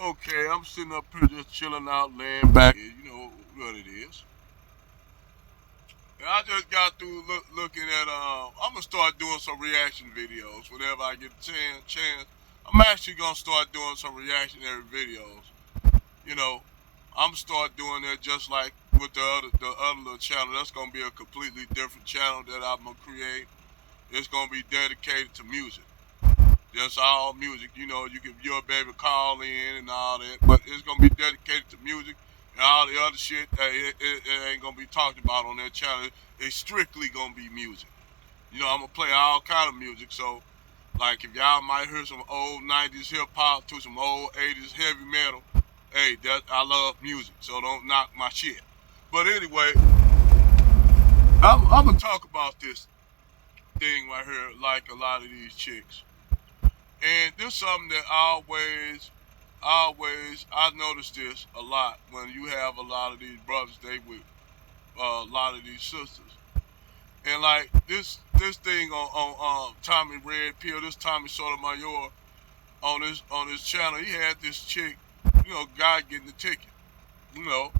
Okay, I'm sitting up here just chilling out, laying back. You know what it is. And I just got through looking at. I'm gonna start doing some reaction videos whenever I get a chance. I'm actually gonna start doing some reactionary videos. You know, I'm gonna start doing that just like with the other little channel. That's gonna be a completely different channel that I'm gonna create. It's gonna be dedicated to music. Just all music. You know, you can your baby call in and all that, but it's gonna be dedicated to music and all the other shit. It ain't gonna be talked about on that channel. It's strictly gonna be music. You know, I'm gonna play all kind of music. So, like, if y'all might hear some old '90s hip hop to some old '80s heavy metal, hey, that I love music. So don't knock my shit. But anyway, I'm gonna talk about this thing right here, like a lot of these chicks. And this is something that I notice this a lot when you have a lot of these brothers, they with a lot of these sisters. And like this thing on Tommy Red Pill, this Tommy Sotomayor on this channel, he had this chick, guy getting the ticket. You know,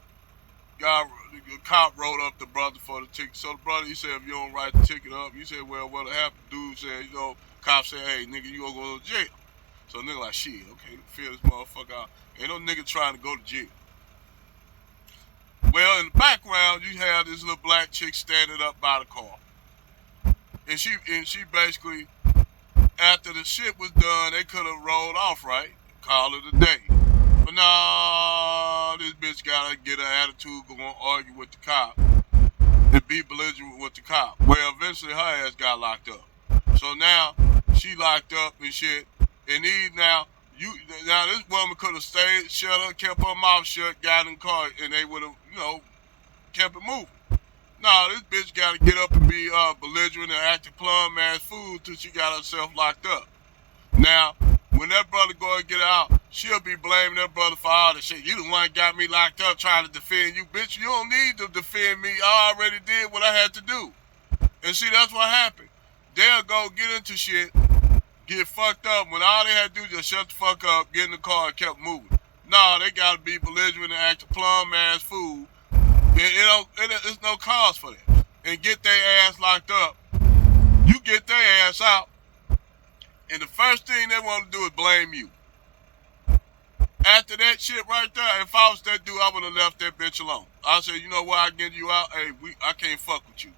guy the cop wrote up the brother for the ticket. So the brother, he said, if you don't write the ticket up, he said, well, what'll happen? Dude said, cop said, hey, nigga, you gonna go to jail. So nigga like, shit, okay, feel this motherfucker out. Ain't no nigga trying to go to jail. Well, in the background, you have this little black chick standing up by the car. And she basically, after the shit was done, they could have rolled off, right? Call it a day. But nah, this bitch gotta get her attitude, go on argue with the cop, and be belligerent with the cop. Well, eventually her ass got locked up. So now she locked up and shit. And now this woman could have stayed, shut her, kept her mouth shut, got in the car, and they would have, kept it moving. No, this bitch got to get up and be belligerent and act a plum ass fool till she got herself locked up. Now, when that brother go and get out, she'll be blaming that brother for all the shit. You the one got me locked up trying to defend you, bitch. You don't need to defend me. I already did what I had to do. And see, that's what happened. They'll go get into shit, get fucked up when all they had to do was just shut the fuck up, get in the car, and kept moving. No, they gotta be belligerent and act a plum ass fool. It's no cause for that. And get their ass locked up. You get their ass out, and the first thing they want to do is blame you. After that shit right there, if I was that dude, I would have left that bitch alone. I said, you know what, I get you out. Hey, I can't fuck with you.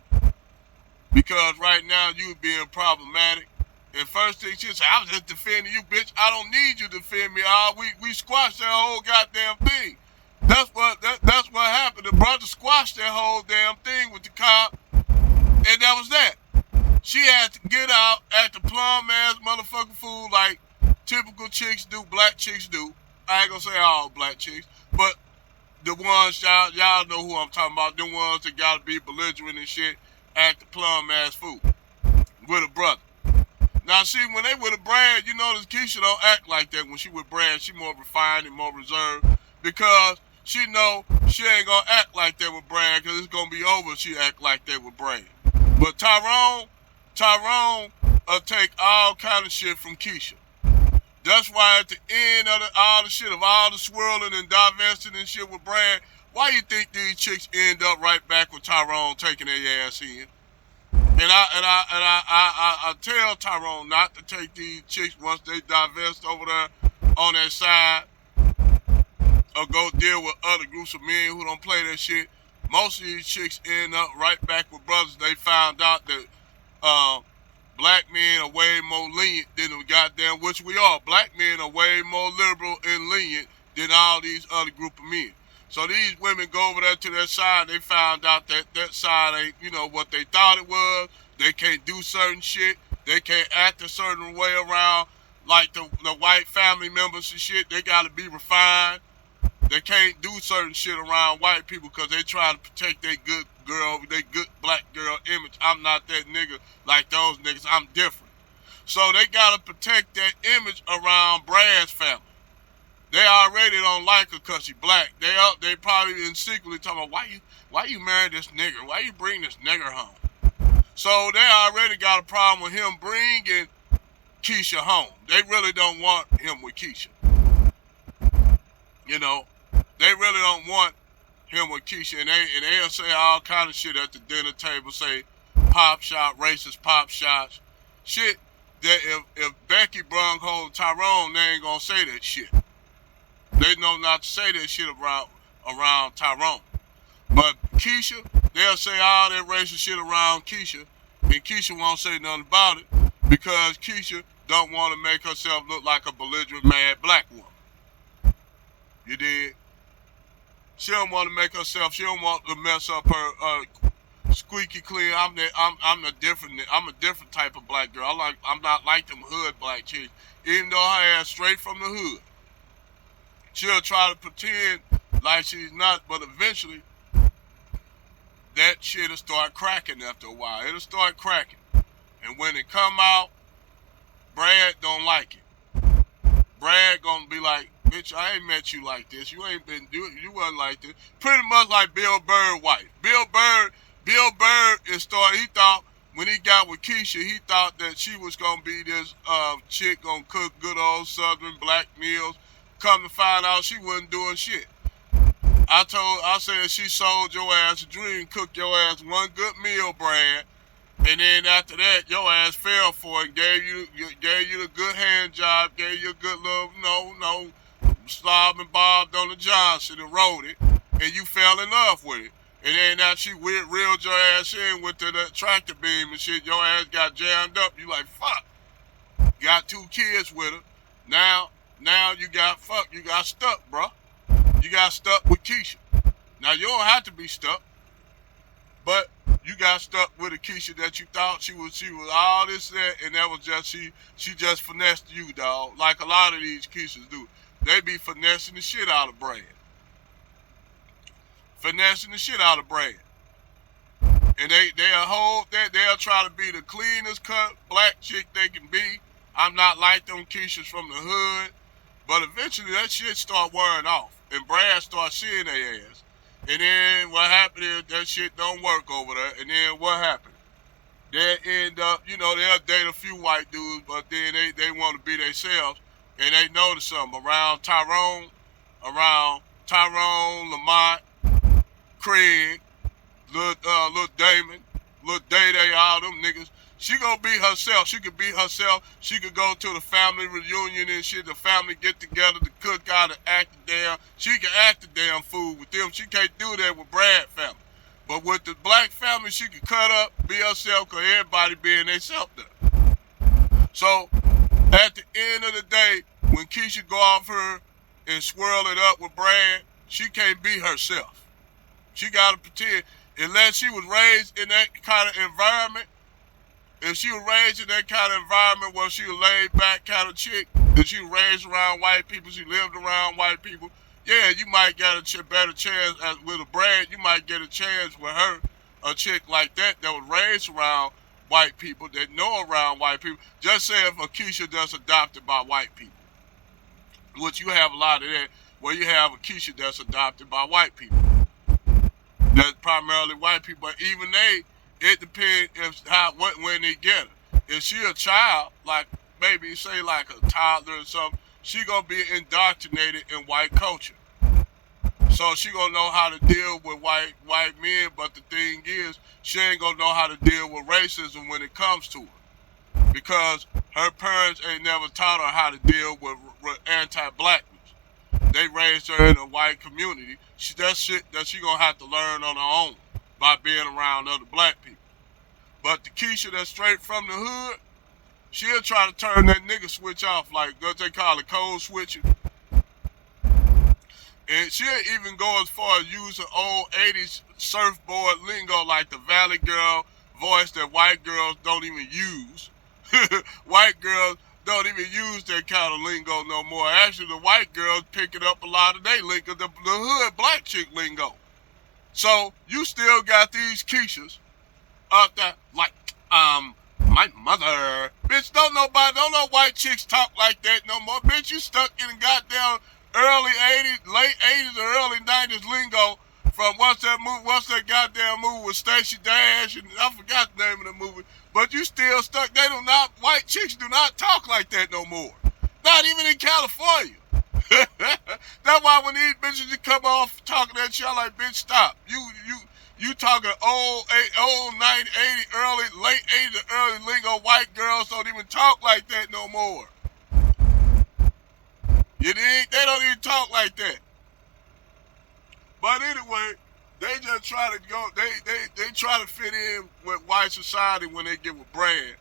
Because right now you being problematic. And first thing she said, I was just defending you, bitch. I don't need you to defend me. We squashed that whole goddamn thing. That's what happened. The brother squashed that whole damn thing with the cop, and that was that. She had to get out, act a plum ass motherfucking fool like typical chicks do, black chicks do. I ain't gonna say all black chicks, but the ones y'all know who I'm talking about. The ones that gotta be belligerent and shit, act a plum ass fool with a brother. Now, see, when they with a Brad, you notice Keisha don't act like that. When she with Brad, she more refined and more reserved because she know she ain't gonna act like that with Brad because it's gonna be over if she act like that with Brad. But Tyrone will take all kind of shit from Keisha. That's why at the end of all the shit of all the swirling and divesting and shit with Brad, why you think these chicks end up right back with Tyrone taking their ass in? And I tell Tyrone not to take these chicks once they divest over there on that side or go deal with other groups of men who don't play that shit. Most of these chicks end up right back with brothers. They found out that black men are way more lenient than the goddamn, which we are. Black men are way more liberal and lenient than all these other group of men. So these women go over there to their side. They found out that side ain't, what they thought it was. They can't do certain shit. They can't act a certain way around like the white family members and shit. They got to be refined. They can't do certain shit around white people because they trying to protect their good girl, their good black girl image. I'm not that nigga like those niggas. I'm different. So they got to protect that image around Brad's family. They already don't like her because she black. They probably in secretly talking about why you marry this nigger? Why you bring this nigger home? So they already got a problem with him bringing Keisha home. They really don't want him with Keisha. You know, they really don't want him with Keisha, and they'll say all kind of shit at the dinner table, say pop shot, racist pop shots, shit that if Becky brung home Tyrone, they ain't gonna say that shit. They know not to say that shit around Tyrone. But Keisha, they'll say all that racist shit around Keisha, and Keisha won't say nothing about it because Keisha don't want to make herself look like a belligerent mad black woman. You did. She don't want to make herself. She don't want to mess up her squeaky clean. I'm a different type of black girl. I'm not like them hood black chicks. Even though her ass straight from the hood, she'll try to pretend like she's not. But eventually, that shit'll start cracking after a while. It'll start cracking, and when it come out, Brad don't like it. Brad gonna be like, bitch, I ain't met you like this. You ain't been you wasn't like this. Pretty much like Bill Byrd wife. Bill Byrd he thought when he got with Keisha, he thought that she was gonna be this chick gonna cook good old southern black meals. Come to find out she wasn't doing shit. I said she sold your ass a dream, cooked your ass one good meal, Brad. And then after that, your ass fell for it, gave you the good hand job, gave you a good little, slob and bobbed on the Johnson and rode it, and you fell in love with it. And then after she reeled your ass in with the tractor beam and shit, your ass got jammed up. You like, fuck. Got 2 kids with her. Now you got stuck, bro. You got stuck with Keisha. Now you don't have to be stuck, but you got stuck with a Keisha that you thought she was all this that, and that was just she just finessed you, dog. Like a lot of these Keishas do. They be finessing the shit out of Brad. Finessing the shit out of Brad. And they'll try to be the cleanest cut black chick they can be. I'm not like them Keishas from the hood. But eventually that shit start wearing off. And Brad start seeing their ass. And then what happened is that shit don't work over there. And then what happened? They end up, they'll date a few white dudes, but then they want to be themselves. And they notice something around Tyrone, Lamont, Craig, Lil Damon, Lil Day, all them niggas. She gonna be herself. She could be herself. She could go to the family reunion and shit. The family get together to cook out and act the damn. She can act the damn food with them. She can't do that with Brad family. But with the black family, she can cut up, be herself, cause everybody being themselves there. So at the end of the day, when Keisha go off her and swirl it up with Brad, she can't be herself. She gotta pretend. Unless she was raised in that kind of environment. If she was raised in that kind of environment where she was laid back kind of chick, if she was raised around white people, she lived around white people, yeah, you might get a better chance with a Brad. You might get a chance with her, a chick like that was raised around white people, that know around white people. Just say if a Keisha that's adopted by white people, which you have a lot of that, where you have a Keisha that's adopted by white people. That's primarily white people, but even it depends when they get her. If she a child, like maybe say like a toddler or something, she gonna be indoctrinated in white culture. So she gonna know how to deal with white men, but the thing is, she ain't gonna know how to deal with racism when it comes to her. Because her parents ain't never taught her how to deal with anti-blackness. They raised her in a white community. That's shit that she gonna have to learn on her own by being around other black people. But the Keisha that's straight from the hood, she'll try to turn that nigga switch off, like what they call it, code switching. And she'll even go as far as using old 80s surfboard lingo like the Valley Girl voice that white girls don't even use. White girls don't even use that kind of lingo no more. Actually, the white girls picking up a lot of their lingo, the hood black chick lingo. So you still got these Keishas out there like, my mother. Bitch, don't no white chicks talk like that no more. Bitch, you stuck in the goddamn early 80s, late 80s or early 90s lingo from once that goddamn movie with Stacey Dash, and I forgot the name of the movie, but you still stuck. White chicks do not talk like that no more. Not even in California. That's why when these bitches just come off talking that shit, I'm like, bitch, stop. You talking old 90, 80, early, late 80s, early lingo. White girls don't even talk like that no more. You dig? They don't even talk like that. But anyway, they just try to go. They try to fit in with white society when they get with bread.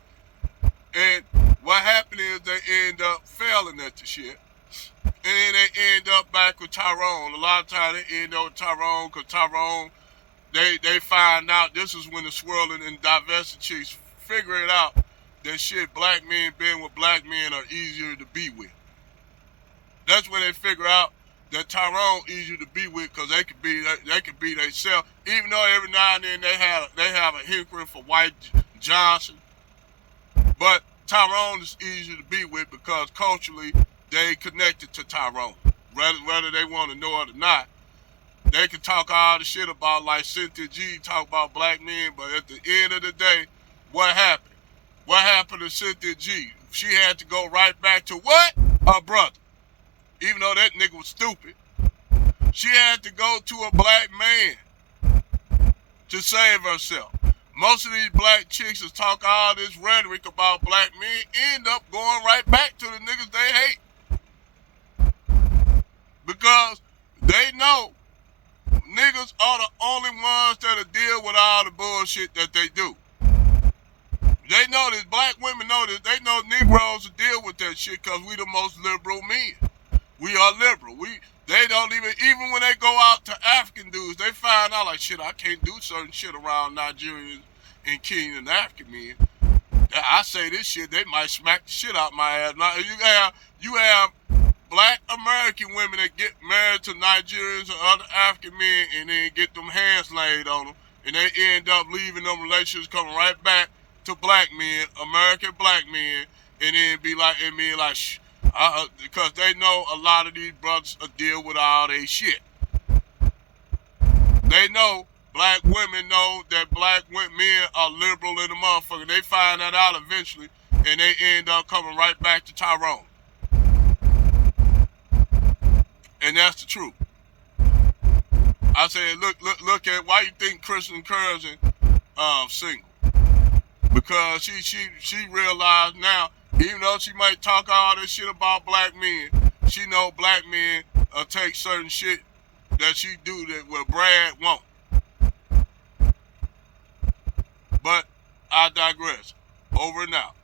And what happened is they end up failing at the shit. And then they end up back with Tyrone. A lot of times they end up with Tyrone because Tyrone, they find out this is when the swirling and divested chicks figure it out that shit, black men being with black men are easier to be with. That's when they figure out that Tyrone easier to be with because they could be themselves. Even though every now and then they have a hankering for White Johnson, but Tyrone is easier to be with because culturally they connected to Tyrone. Whether they want to know it or not, they can talk all the shit about like Cynthia G talk about black men, but at the end of the day, what happened? What happened to Cynthia G? She had to go right back to what? Her brother. Even though that nigga was stupid. She had to go to a black man to save herself. Most of these black chicks that talk all this rhetoric about black men end up going right back to the niggas they hate. Because they know niggas are the only ones that'll deal with all the bullshit that they do. They know this, black women know this, they know Negroes will deal with that shit because we the most liberal men. We are liberal. They don't even when they go out to African dudes, they find out like, shit, I can't do certain shit around Nigerians and Kenyan and African men. I say this shit, they might smack the shit out my ass. Now, you have black American women that get married to Nigerians and other African men and then get them hands laid on them, and they end up leaving them relationships coming right back to black men, American black men, and then be like, shh. Because they know a lot of these brothers deal with all they shit. They know black women know that black men are liberal in the motherfucker. They find that out eventually, and they end up coming right back to Tyrone. And that's the truth. I said, look at why you think Kristen Curzon single? Because she realized now, even though she might talk all this shit about black men, she know black men take certain shit that she do that where Brad won't. But I digress. Over and out.